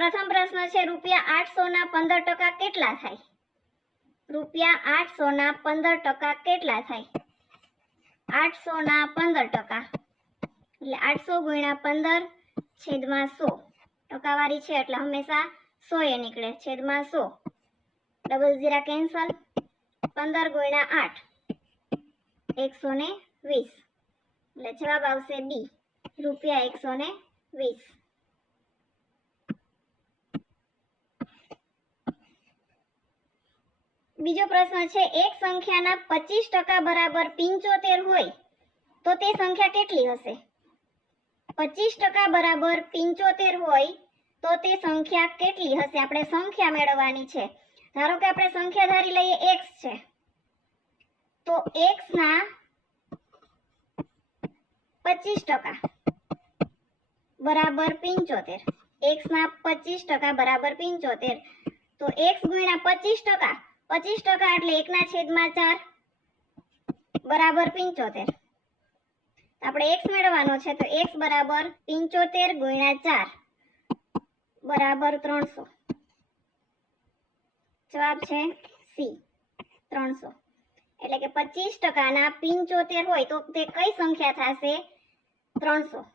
પ્રથમ પ્રશ્ન છે ₹800 ના 15% કેટલા થાય? ₹800 ના 15% કેટલા થાય? 800 ના 15% એટલે 800 ગુણ્યા 15 છેદમાં 100 ટકાવારી છે એટલે હંમેશા 100 એ નીકળે છેદમાં 100 ડબલ ઝીરા કેન્સલ 15 ગુણ્યા 8 120 એટલે જવાબ આવશે બી ₹120. બીજો પ્રશ્ન છે એક સંખ્યાના 25% બરાબર 75 હોય તો તે સંખ્યા કેટલી હશે? 25% બરાબર 75 હોય તો તે સંખ્યા કેટલી હશે? આપણે સંખ્યા મેળવવાની છે. ધારો કે આપણે સંખ્યા ધારી લઈએ x છે તો x ના 25% બરાબર 75. x ના 25% બરાબર 75 તો x ગુણ્યા 25% 25% એટલે 1/4 બરાબર 75. આપણે x મેળવવાનો છે તો x બરાબર 75 ગુણ્યા 4 બરાબર 300. જવાબ છે સી 300. એટલે કે 25% ના 75 હોય તો તે કઈ સંખ્યા થશે? 300.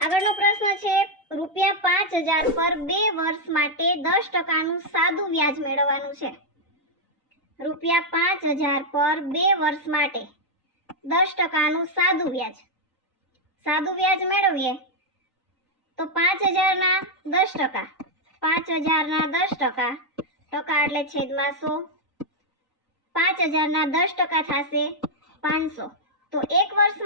આગળનો પ્રશ્ન છે ₹5000 પર 2 વર્ષ માટે 10% નું સાદું વ્યાજ મેળવવાનું છે. ₹5000 પર 2 વર્ષ માટે 10% નું સાદું વ્યાજ. સાદું વ્યાજ મેળવીએ તો 5000 ના 10%. 5000 ના 10% ટકા એટલે છેદમાં 100. 5000 ના 10% થશે 500. તો એક વર્ષ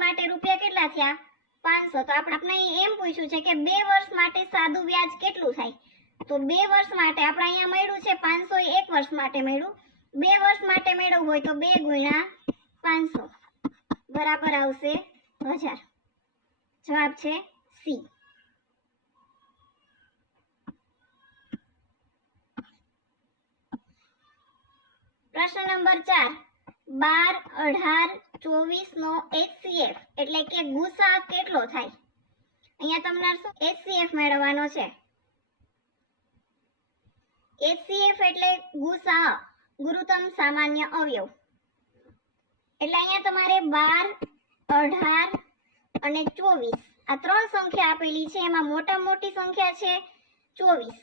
માટે રૂપિયા કેટલા થયા? 500. તો આપણે એમ પૂછ્યું છે કે 2 વર્ષ માટે સાદું વ્યાજ કેટલું થાય? તો 2 વર્ષ માટે આપણે અહીંયા મળ્યું છે 500 એ 1 વર્ષ માટે મળ્યું. 2 વર્ષ માટે મેળવવું હોય તો 2 ગુણ્યા 500 બરાબર આવશે 1000. જવાબ છે સી. પ્રશ્ન નંબર 4 12, 18, 24 નો HCF એટલે કે ગુસા કેટલો થાય? અહીંયા તમને HCF મેળવવાનો છે. HCF એટલે ગુસા ગુરુત્તમ સામાન્ય અવયવ. એટલે અહીંયા તમારે 12, 18 અને 24 આ ત્રણ સંખ્યા આપેલી છે. એમાં મોટા મોટી સંખ્યા છે 24.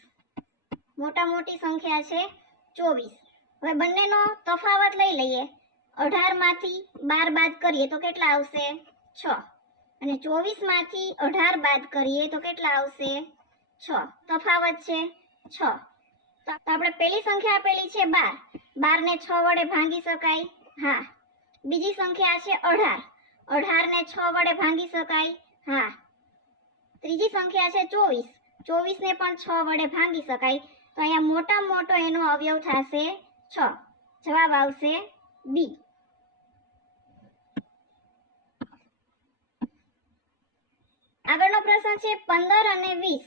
મોટા મોટી સંખ્યા છે 24. હવે બંનેનો તફાવત લઈ લઈએ. 18 માંથી 12 બાદ કરીએ તો કેટલા આવશે? 6. અને 24 માંથી 18 બાદ કરીએ તો કેટલા આવશે? 6. તફાવત છે 6. તો આપણે પહેલી સંખ્યા આપેલી છે 12. 12 ને 6 વડે ભાંગી શકાય? હા. બીજી સંખ્યા છે 18. 18 ને 6 વડે ભાંગી શકાય? હા. ત્રીજી સંખ્યા છે 24. 24 ને પણ 6 વડે ભાંગી શકાય. તો અહીંયા મોટા મોટો એનો અવયવ થશે 6. જવાબ આવશે બી. આગળનો પ્રશ્ન છે 15 અને 20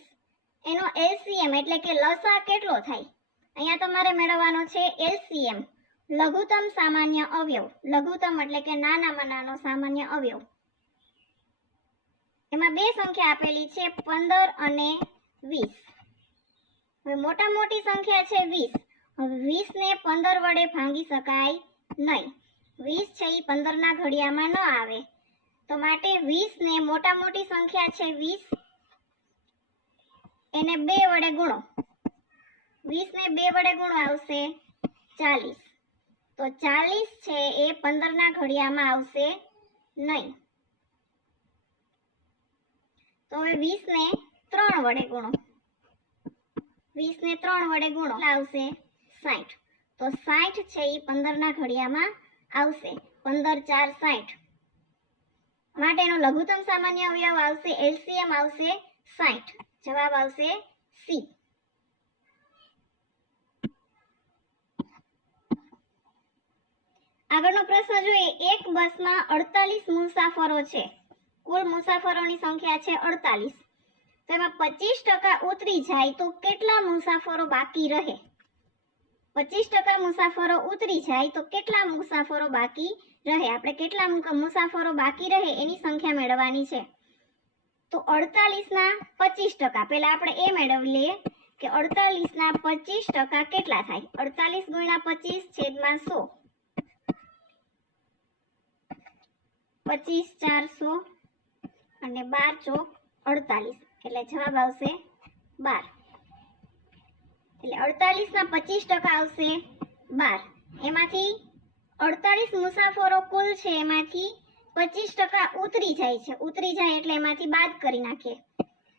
એનો LCM એટલે કે લસા કેટલો થાય? અહીંયા તમારે મેળવવાનો છે LCM લઘુત્તમ સામાન્ય અવયવ. લઘુત્તમ એટલે કે નાનામાં નાનો સામાન્ય અવયવ. એમાં બે સંખ્યા આપેલી છે 15 અને 20. હવે મોટા મોટી સંખ્યા છે 20. હવે 20 ને 15 વડે ભાંગી શકાય નહીં. 20 છે એ 15 ના ઘડિયામાં ન આવે તો માટે 20 ને મોટા મોટી સંખ્યા છે 20 એને 2 વડે ગુણો. 20 ને 2 વડે ગુણો આવશે 40. તો 40 છે એ 15 ના ઘડિયામાં આવશે નહીં. તો હવે 20 ને 3 વડે ગુણો. 20 ને 3 વડે ગુણો આવશે 60. તો 60 છે એ 15 ના ઘડિયામાં આવશે. 15 4 60 માટે એનો લઘુત્તમ સામાન્ય અવયવ આવશે LCM આવશે 60. જવાબ આવશે સી. આગળનો પ્રશ્ન જોઈએ. એક બસમાં 48 મુસાફરો છે. કુલ મુસાફરોની સંખ્યા છે 48. તો એમાં 25% ઉતરી જાય તો કેટલા મુસાફરો બાકી રહે? 25% મુસાફરો ઉતરી જાય તો કેટલા મુસાફરો બાકી રહે? આપણે કેટલા મુસાફરો બાકી રહે એની સંખ્યા મેળવવાની છે. તો 48 ના 25%, પહેલા આપણે એ મેળવી લઈએ કે 48 ના 25% કેટલા થાય? 48 ગુણ્યા 25 છેદમાં 100, 25 4 100 અને 12 ચોક 48, એટલે જવાબ આવશે 12. એટલે 48 ના 25% આવશે 12. એમાંથી 48 મુસાફરો કુલ છે, એમાંથી 25% ઉતરી જાય છે. ઉતરી જાય એટલે એમાંથી બાદ કરી નાખીએ.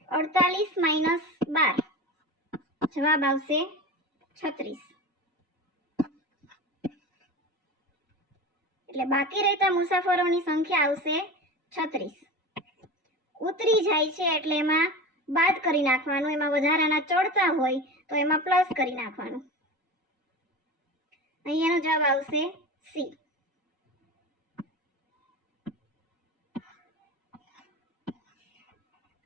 48 માઇનસ 12, જવાબ આવશે 36. એટલે બાકી રહેતા મુસાફરોની સંખ્યા આવશે 36. ઉતરી જાય છે એટલે એમાં બાદ કરી નાખવાનું, એમાં વધારાના ચડતા હોય તો એમાં પ્લસ કરી નાખવાનું. અહીંયાનો જવાબ આવશે સી.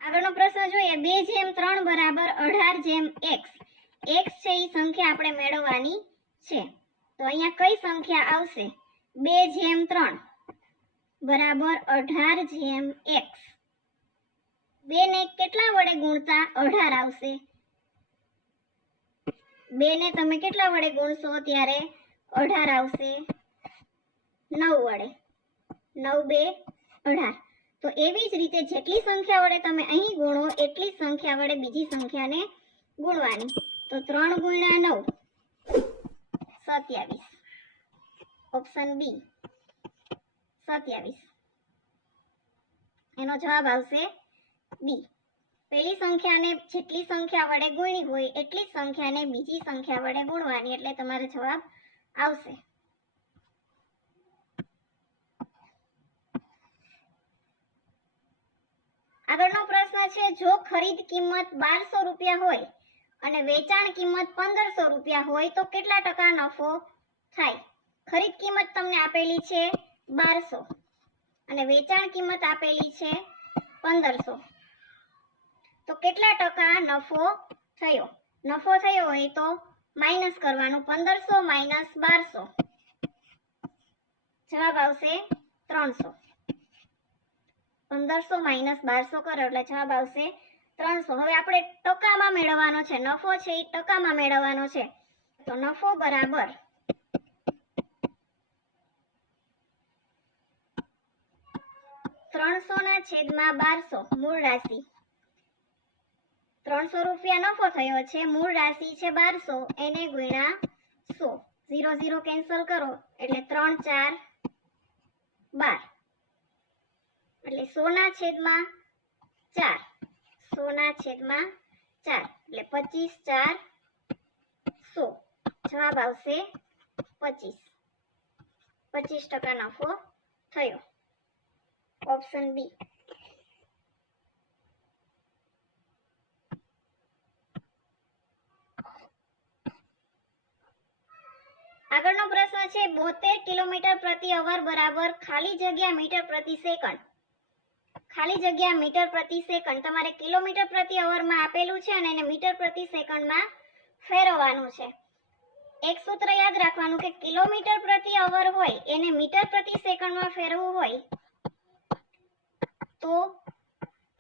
આગળનો પ્રશ્ન જોઈએ. 2/3 બરાબર 18/x. x છે એ સંખ્યા આપણે મેળવવાની છે. તો અહીંયા કઈ સંખ્યા આવશે? 2/3 બરાબર 18/x. 2 ને કેટલા વડે ગુણતા 18 આવશે? 2 ને તમે કેટલા વડે ગુણશો ત્યારે 18 આવશે? 9 વડે. 9 2 18. તો એવી જ રીતે જેટલી સંખ્યા વડે તમે અહીં ગુણો એટલી સંખ્યા વડે બીજી સંખ્યાને ગુણવાની. તો 3 ગુણ્યા 9 27. Option B 27. એનો જવાબ આવશે બી. પહેલી સંખ્યાને જેટલી સંખ્યા વડે ગુણી હોય એટલી જ સંખ્યાને બીજી સંખ્યા વડે ગુણવાની, એટલે તમારો જવાબ આવશે. આગળનો પ્રશ્ન છે. જો ખરીદ કિંમત 1200 રૂપિયા હોય અને વેચાણ કિંમત 1500 રૂપિયા હોય તો કેટલા ટકા નફો થાય? ખરીદ કિંમત તમને આપેલી છે 1200 અને વેચાણ કિંમત આપેલી છે 1500, તો કેટલા ટકા નફો થયો? નફો થયો હોય તો માઇનસ કરવાનું. 1500 માઇનસ 1200, જવાબ આવશે 300. 1500 માઇનસ 1200 કરો એટલે જવાબ આવશે 300. હવે આપણે ટકામાં મેળવવાનો છે. નફો છે એ ટકામાં મેળવવાનો છે. તો નફો બરાબર 300/1200 મૂળ રાશિ. 300 રૂપિયા નફો થયો છે, મૂળ રાશિ છે 1200, એને ગુણ્યા 100. 0 0 કેન્સલ કરો એટલે 3 4 12, એટલે 100/4. 100/4 એટલે 25 4 100, જવાબ આવશે 25. 25% નફો થયો. Option B. આગળનો પ્રશ્ન છે. 72 કિલોમીટર પ્રતિ અવર બરાબર ખાલી જગ્યા મીટર પ્રતિ સેકન્ડ. ખાલી જગ્યા મીટર પ્રતિ સેકન્ડ. તમારે કિલોમીટર પ્રતિ અવરમાં આપેલું છે અને એને મીટર પ્રતિ સેકન્ડમાં ફેરવવાનું છે. એક સૂત્ર યાદ રાખવાનું કે કિલોમીટર પ્રતિ અવર હોય એને મીટર પ્રતિ સેકન્ડમાં ફેરવવું હોય તો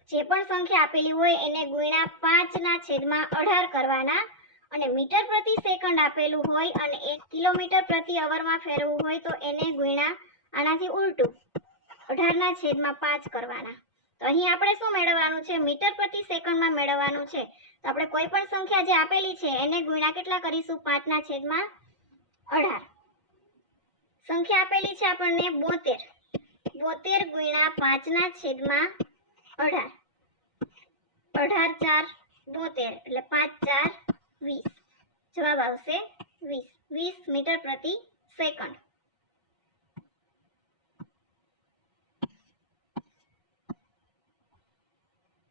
જે પણ સંખ્યા આપેલી હોય એને ગુણ્યા 5/18 કરવાના, અને મીટર પ્રતિ સેકન્ડ આપેલું હોય અને 1 કિલોમીટર પ્રતિ અવરમાં ફેરવવું હોય તો એને ગુણ્યા આનાથી ઉલટું 18/5 કરવાના. તો અહીં આપણે શું મેળવવાનું છે? મીટર પ્રતિ સેકન્ડમાં મેળવવાનું છે. તો આપણે કોઈ પણ સંખ્યા જે આપેલી છે એને ગુણ્યા કેટલા કરીશું? 5/18. સંખ્યા આપેલી છે આપણને 72. 72 ગુણ્યા 5/18. 18 4 72 એટલે 5 4 20, જવાબ આવશે 20. 20 મીટર પ્રતિ સેકન્ડ.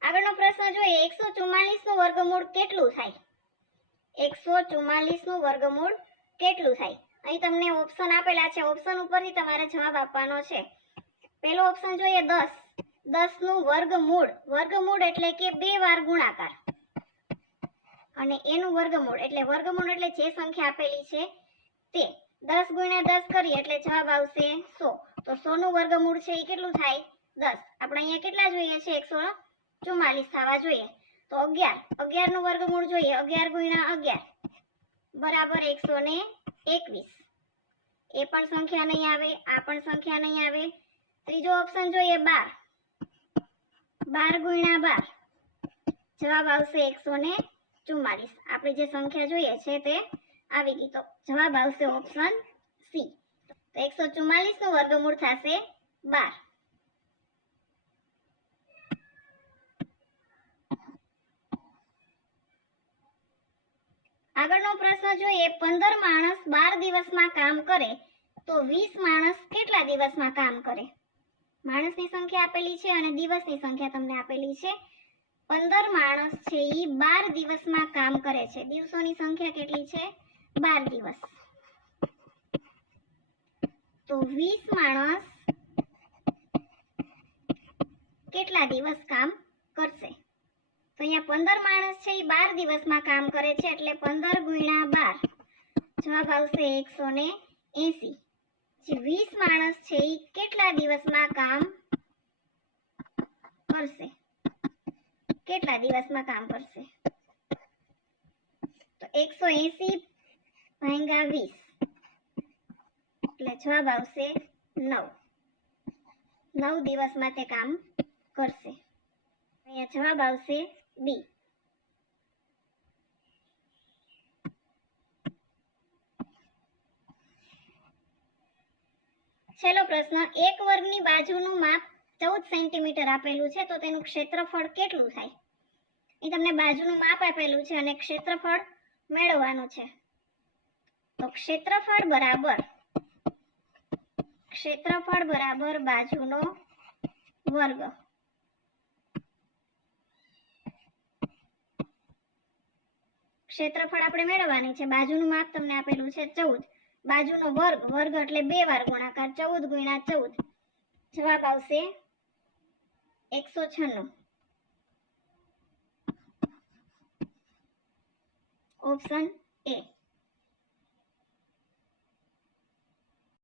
આગળનો પ્રશ્ન જોઈએ. 144 નું વર્ગમૂળ કેટલું થાય? 144 નું વર્ગમૂળ કેટલું થાય? અહીં તમને ઓપ્શન આપેલા છે. ઓપ્શન ઉપરથી તમારે જવાબ આપવાનો છે. પહેલો ઓપ્શન જોઈએ 10. 10 નું વર્ગમૂળ. વર્ગમૂળ એટલે કે 2 વાર ગુણાકાર. અને એનું વર્ગમૂળ એટલે જે સંખ્યા આપેલી છે તે 10 ગુણ્યા 10 કરીએ એટલે જવાબ આવશે 100. તો 100 નું વર્ગમૂળ છે એ કેટલું થાય 10. આપણે અહીંયા કેટલા જોઈએ છે 144 થવા જોઈએ. તો 11 નું વર્ગમૂળ જોઈએ 11 ગુણ્યા 11 બરાબર 121. એ પણ સંખ્યા નહીં આવે, આ પણ સંખ્યા નહીં આવે. ત્રીજો ઓપ્શન જોઈએ 12. 12 ગુણ્યા 12 જવાબ આવશે 144. આપણે જે સંખ્યા જોઈએ છે તે આવી ગઈ. તો જવાબ આવશે ઓપ્શન સી. તો 144 નું વર્ગમૂળ થશે 12. આગળનો પ્રશ્ન જોઈએ 15 માણસ 12 દિવસમાં કામ કરે તો 20 માણસ કેટલા દિવસમાં કામ કરે? માણસની સંખ્યા આપેલી છે અને દિવસની સંખ્યા તમને આપેલી છે. 15 માણસ છે એ 12 દિવસમાં કામ કરે છે. દિવસોની સંખ્યા કેટલી છે 12 દિવસ. તો 20 માણસ કેટલા દિવસ કામ કરશે? તો અહીંયા 15 માણસ છે એ 12 દિવસમાં કામ કરે છે એટલે 15 ગુણ્યા 12 જવાબ આવશે 180. જે 20 માણસ છે એ કેટલા દિવસમાં કામ કરશે? કેટલા દિવસમાં કામ કરશે? તો 180 ભાગ્યા 20 એટલે જવાબ આવશે 9. 9 દિવસમાં તે કામ કરશે. અહીંયા જવાબ આવશે બી. છેલ્લો પ્રશ્ન, એક વર્ગની બાજુનું માપ 14 સેન્ટીમીટર આપેલું છે તો તેનું ક્ષેત્રફળ કેટલું થાય? એ તમને બાજુનું માપ આપેલું છે અને ક્ષેત્રફળ મેળવવાનું છે. તો ક્ષેત્રફળ બરાબર બાજુનો વર્ગ. ક્ષેત્રફળ આપણે મેળવવાની છે. બાજુનું માપ તમને આપેલું છે 14. બાજુનો વર્ગ એટલે 2 વાર ગુણાકાર 14 ગુણ્યા 14 જવાબ આવશે 196. Option A.